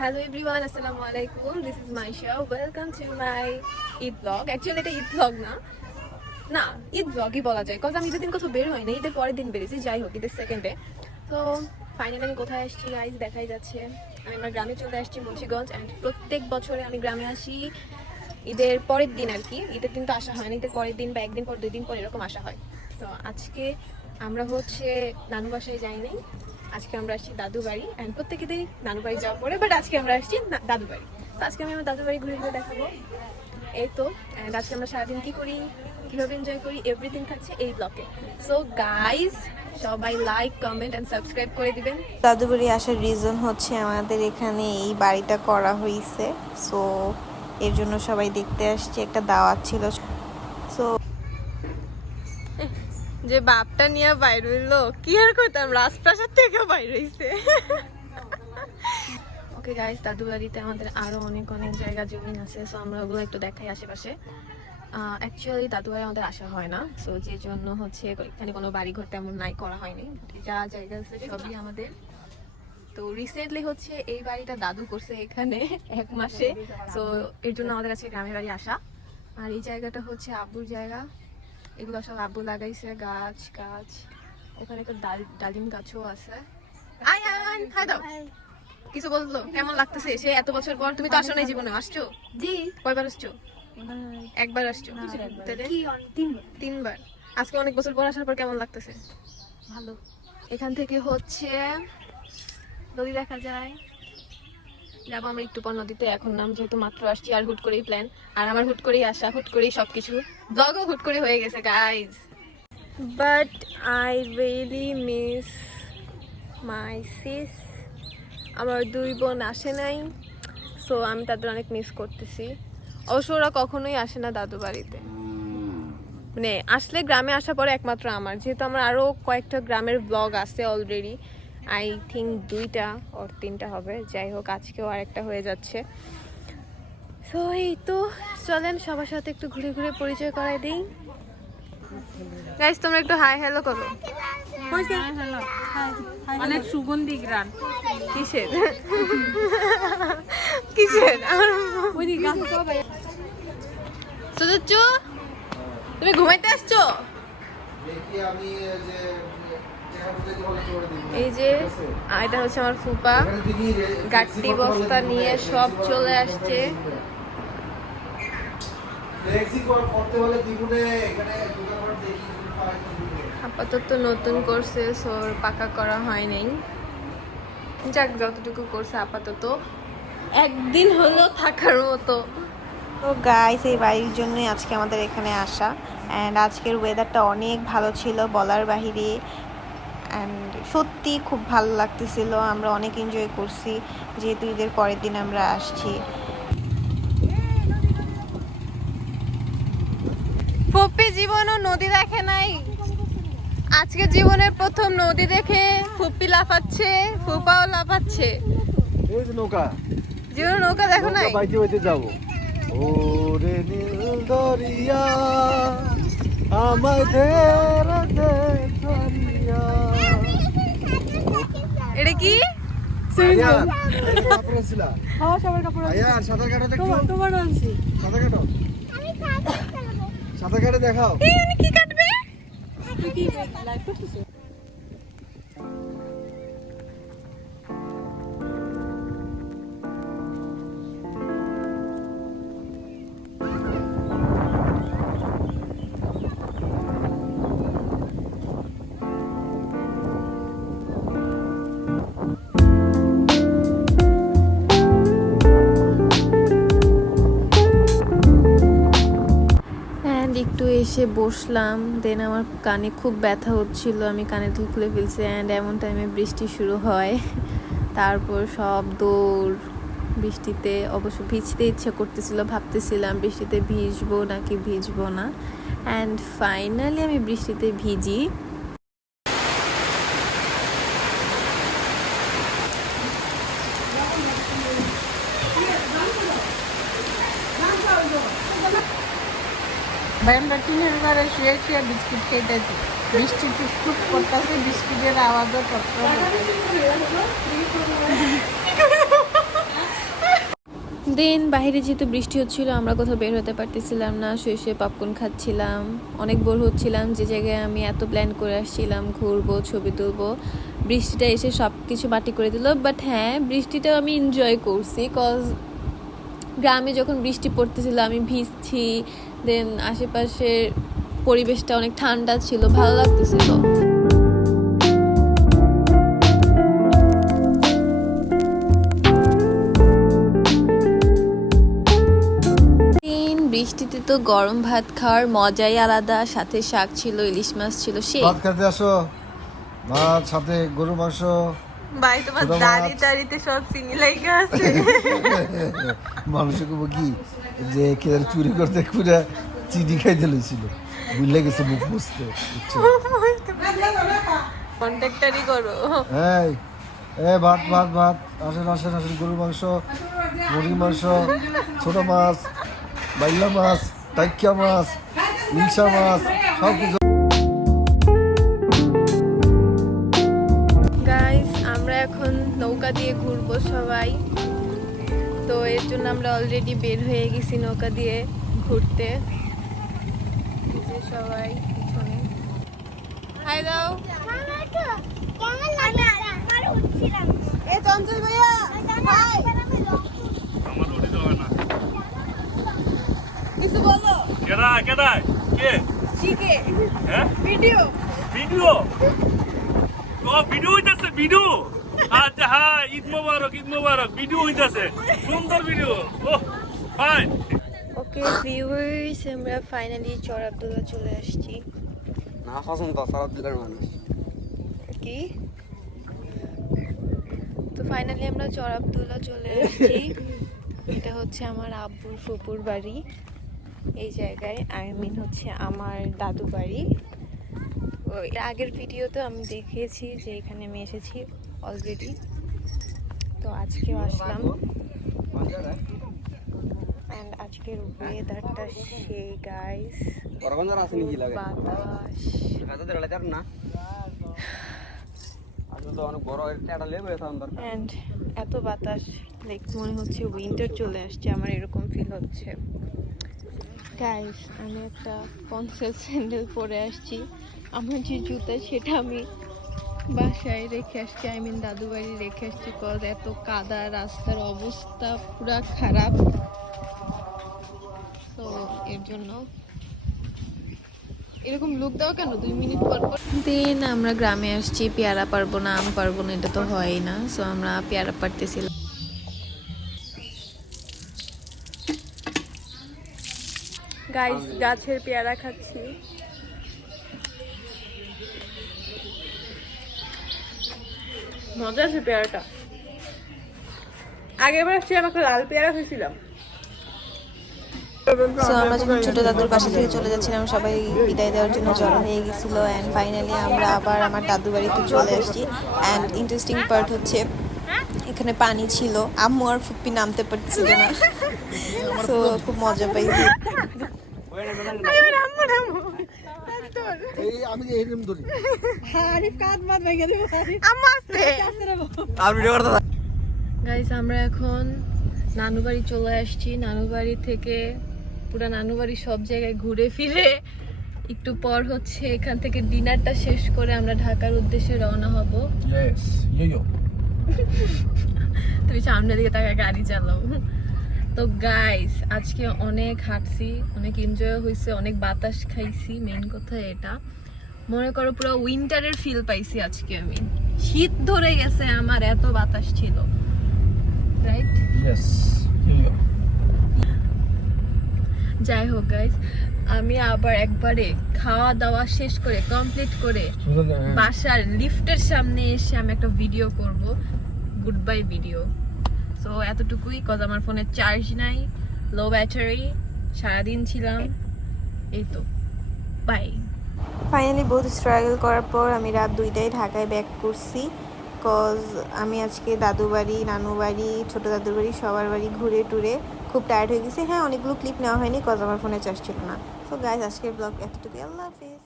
Hello everyone, assalamu alaikum. This is Maisha. Welcome to my Eid vlog. Actually এটা Eid vlog না Eid vlogই বলা যায়, কারণ আমি ঈদের দিন কোথাও বের হই না, ঈদের পরের দিন বেরিয়েছি। যাই হোক, ঈদের সেকেন্ডে। তো ফাইনালি আমি কোথায় আসছি গাইজ দেখাই যাচ্ছে। আমি আমার গ্রামে চলে আসছি, মুন্সিগঞ্জ। অ্যান্ড প্রত্যেক বছরে আমি গ্রামে আসি ঈদের পরের দিন আর কি। ঈদের দিন তো আসা হয় না, ঈদের পরের দিন বা একদিন পর 2 দিন পর এরকম আসা হয়। তো আজকে আমরা নানু বাসায় যাই নাই, আজকে আমরা আসছি দাদু বাড়ি। অ্যান্ড প্রত্যেকে দিন নানু বাড়ি যাওয়া পরে, বাট আজকে আমরা আসছি দাদু বাড়ি। তো আজকে আমি আমার দাদু বাড়ি ঘুরে ঘুরে দেখাবো। এই তো। অ্যান্ড আজকে আমরা সারাদিন কি করি, কিভাবে এনজয় করি, এভরিথিং থাকছে এই ব্লগে। সো গাইজ, সবাই লাইক, কমেন্ট এন্ড সাবস্ক্রাইব করে দিবেন। দাদু বাড়ি আসার রিজন হচ্ছে আমাদের এখানে এই বাড়িটা করা হয়েছে, সো এর জন্য সবাই দেখতে আসছে, একটা দাওয়াত ছিল। সো যে বাপটা নিয়ে বাইর হইলো, কি আর করতাম, রাজপ্রাসাদ থেকে বাইর হইছে। ওকে গাইস, দাদু বাড়িতে আমাদের আরো অনেক অনেক জায়গা জমি আছে, সো আমরা ওগুলো একটু দেখাই আশেপাশে। অ্যাকচুয়ালি দাদু বাড়ি আমাদের আসা হয় না, সো যে জন্য হচ্ছে এখানে কোনো বাড়ি ঘর তেমন নাই, করা হয়নি। যা জায়গা আছে সবই আমাদের। তো রিসেন্টলি হচ্ছে এই বাড়িটা দাদু করছে এখানে 1 মাসে, সো এর জন্য আমাদের কাছে গ্রামের বাড়ি আসা। আর এই জায়গাটা হচ্ছে আব্বুর জায়গা, এগুলো সব আব্বু লাগাইছে, গাছ গাছ। ওখানে একটা ডালিম গাছও আছে। আয় আয় আয়, খাই দাও। কিছু বললো, কেমন লাগতেছে সে এত বছর পর? তুমি তো আসো নাই জীবনে, আসছো? জি। কয়বার আসছো? একবার আসছো? তিনবার। আজকে অনেক বছর পর আসার পর কেমন লাগতেছে? ভালো। এখান থেকে হচ্ছে নদী দেখা যায়, যাবো আমরা একটু পর নদীতে। এখন নাম যেহেতু মাত্র আসছি, আর হুট করেই প্ল্যান, আর আমার হুট করেই আসা, হুট করেই সবকিছু, ব্লগও হুট করে হয়ে গেছে guys. But I really miss my sis. আমার 2 বোন আসে নাই, সো আমি তাদের অনেক মিস করতেছি। অবশ্য ওরা কখনোই আসে না দাদু বাড়িতে, মানে আসলে গ্রামে আসার পরে একমাত্র আমার, যেহেতু আমার আরও কয়েকটা গ্রামের ব্লগ আছে অলরেডি, আই থিঙ্ক 2টা or 3টা হবে। যাই হোক, আজকেও আরেকটা হয়ে যাচ্ছে। সো এই তো, চলেন সবার সাথে একটু ঘুরে ঘুরে পরিচয় করাই দিই। গাইস, তোমরা একটু হাই হ্যালো করো। অনেক সুগন্ধি গ্রান। কিসের কিসের? সুদুচ্চু, তুমি ঘুমাইতে আসছো? এই যে এটা হচ্ছে আমার ফুপা, গাট্টি বস্তা নিয়ে সব চলে আসছে। আপাতত নতুন করছে, সোর পাকা করা হয় নাই। যাক, যতটুকু করছে আপাতত একদিন হলো থাকার মতো। তো গাইস, এই বাড়ির জন্যই আজকে আমাদের এখানে আসা। অ্যান্ড আজকের ওয়েদারটা অনেক ভালো ছিল, বলার বাহিরে। অ্যান্ড সত্যি খুব ভালো লাগতেছিল, আমরা অনেক এনজয় করছি, যেহেতু ঈদের পরের দিন আমরা আসছি। ফুপি জীবনও নদী দেখে নাই, আজকে জীবনের প্রথম নদী দেখে ফুপি লাফাচ্ছে, ফুপাও লাফাচ্ছে। এই যে নৌকা, জীবনে নৌকা দেখো নাই? বাইতে বাইতে যাবো। ওরে নীল দরিয়া আমায় ধরে দে দরিয়া। এটা কি? আয়ান, এই যে কাপড় ছিল। হ্যাঁ, সবার কাপড় আছে। আয়ান, সাঁতার কাটো দেখো। তোমার আনছি। সাঁতার কাটো। সাঁতার কাটে দেখাও। কি কাটবে? তুই কি লাইভ করতেছিস? একটু এসে বসলাম, দেন আমার কানে খুব ব্যথা হচ্ছিল, আমি কানে দুল খুলে ফেলছি। অ্যান্ড এমন টাইমে বৃষ্টি শুরু হয়, তারপর সব দৌড়। বৃষ্টিতে অবশ্য ভিজতে ইচ্ছা করতেছিল, ভাবতেছিলাম বৃষ্টিতে ভিজবো নাকি ভিজবো না। অ্যান্ড ফাইনালি আমি বৃষ্টিতে ভিজি। আমরা টিনের ঘরে শুয়ে শুয়ে বিস্কিট খেতেছি, বৃষ্টি টুকটুক করতেছে, বিস্কিটের আওয়াজও টক। দেন বাইরে যেহেতু বৃষ্টি হচ্ছিল আমরা কোথাও বের হতে পারতেছিলাম না, শুয়ে শুয়ে পপকর্ন খাচ্ছিলাম, অনেক বোর হচ্ছিলাম। যে জায়গায় আমি এত প্ল্যান করে আসছিলাম ঘুরবো, ছবি তুলবো, বৃষ্টিটা এসে সব কিছু মাটি করে দিল। বাট হ্যাঁ, বৃষ্টিটাও আমি এনজয় করছি, কজ গ্রামে যখন বৃষ্টি পড়তেছিল আমি ভিজছি, দেন আশেপাশের পরিবেশটা অনেক ঠান্ডা ছিল, ভালো লাগতেছিল। বৃষ্টিতে তো গরম ভাত খাওয়ার মজাই আলাদা, সাথে শাক ছিল, ইলিশ মাছ ছিল, সেই ভাত খেতে আসো, ভাত সাথে গরু মাংস। ভাই তোমার দাড়ি দাড়িতে সব চিনি লাগা আছে। মানুষকে কব কি যে কেদার চুরি করতে পুরা চিনি খাইতে লইছিল, বুঝলে গেছে মুখ মুছতে। কন্ট্রাক্টরই করো। এই এ ভাত ভাত ভাত, আসেন আসেন আসেন, গরু মাংস, মুরগি মাংস, ছোট মাছ, বাইলা মাছ, টাইকিয়া মাছ, ইলশা মাছ, সব কিছু। গাইস আমরা এখন নৌকা দিয়ে ঘুরবো সবাই, তো এর জন্য আমরা অলরেডি বের হয়ে গেছি নৌকা দিয়ে ঘুরতে। এই যে সবাই পিছনে হাই দাও। এ চঞ্চল ভাইয়া হাই, কিছু বলো। কেডা কেডা কে শিখে হ্যাঁ ভিডিও ভিডিও ও ভিডিও হইতাছে ভিডিও আচ্ছা হ্যাঁ ঈদ মোবারক ভিডিও হইতাছে সুন্দর ভিডিও ও ফাইন ওকে ভিউয়ার্স, আমরা ফাইনালি চর আব্দুল্লাহ চলে আসছি। না পছন্দ সারা দিনের মানুষ কি তো ফাইনালি আমরা চর আব্দুল্লাহ চলে আসছি। এটা হচ্ছে আমার আব্বুর ফুপুর বাড়ি, এই জায়গায় আই মিন হচ্ছে আমার দাদু বাড়ি। এর আগের ভিডিওতে আমি দেখিয়েছি যে এখানে আমি এসেছি অলরেডি, তো আজকেও আসলাম। অ্যান্ড আজকের ওয়েদারটা সেই গাইস, বাতাস অ্যান্ড এত বাতাস, লাইক মনে হচ্ছে উইন্টার চলে আসছে, আমার এরকম ফিল হচ্ছে। গাইস আমি একটা পনসেল স্যান্ডেল পরে আসছি, আমার যে জুতা সেটা আমি বাসায় রেখে আসছি, আই মিন দাদু বাড়ি রেখে আসছি, কজ এত কাদা, রাস্তার অবস্থা পুরা খারাপ, তো এর জন্য এরকম লুক দাও কেন 2 মিনিট পর পর। দিন আমরা গ্রামে আসছি, পেয়ারা পারবো না, আম পারবো না, এটা তো হয়ই না, সো আমরা পেয়ারা পারতেছিলাম। গাইস গাছের পেয়ারা খাচ্ছি, মজা আছে পেয়ারাটা। আগের বার আসছি আমাকে লাল পেয়ারা খেয়েছিলাম। সো আমরা যখন ছোট দাদুর বাসা থেকে চলে যাচ্ছিলাম সবাই বিদায় দেওয়ার জন্য জড়ো হয়ে গেছিল, অ্যান্ড ফাইনালি আমরা আবার আমার দাদু বাড়িতে চলে আসছি। অ্যান্ড ইন্টারেস্টিং পার্ট হচ্ছে এখানে পানি ছিল, আম্মু আর ফুপ্পি নামতে পারছিল না, সো খুব মজা পাইছি। আমি এরকম ধরি গাইস আমরা এখন নানু বাড়ি চলে আসছি। নানু বাড়ি থেকে পুরো নানু বাড়ি সব জায়গায় ঘুরে ফিরে একটু পর হচ্ছে এখান থেকে ডিনারটা শেষ করে আমরা ঢাকার উদ্দেশ্যে রওনা হব। ইয়েস ইয়ো তুমি সামনের দিকে তাকায় গাড়ি চালাও। তো গাইস আজকে অনেক হাঁটছি, অনেক এনজয় হয়েছে, অনেক বাতাস খাইছি, মেইন কথা এটা। মনে করো পুরো উইন্টারের ফিল পাইছি আজকে আমি, শীত ধরে গেছে আমার, এত বাতাস ছিল, রাইট? ইয়েস ইয়ো। যাই হোক গাইস, আমি আবার একবারে খাওয়া দাওয়া শেষ করে কমপ্লিট করে বাসার লিফটের সামনে এসে আমি একটা ভিডিও করব, গুড বাই ভিডিও। সো এতটুকুই, কজ আমার ফোনে চার্জ নাই, লো ব্যাটারি, সারাদিন ছিলাম, এই তো, বাই। ফাইনালি বহুত স্ট্রাগল করার পর আমি রাত 2টায় ঢাকায় ব্যাক করছি, কজ আমি আজকে দাদু বাড়ি, নানু বাড়ি, ছোটো দাদুর বাড়ি, সবার বাড়ি ঘুরে টুরে খুব টায়ার্ড হয়ে গেছি। হ্যাঁ, অনেকগুলো ক্লিপ নেওয়া হয়নি কজ আমার ফোনে চার্জ ছিল না। সো গাইজ আজকের ব্লগ এতটুকুই, আল্লাহ হাফিজ।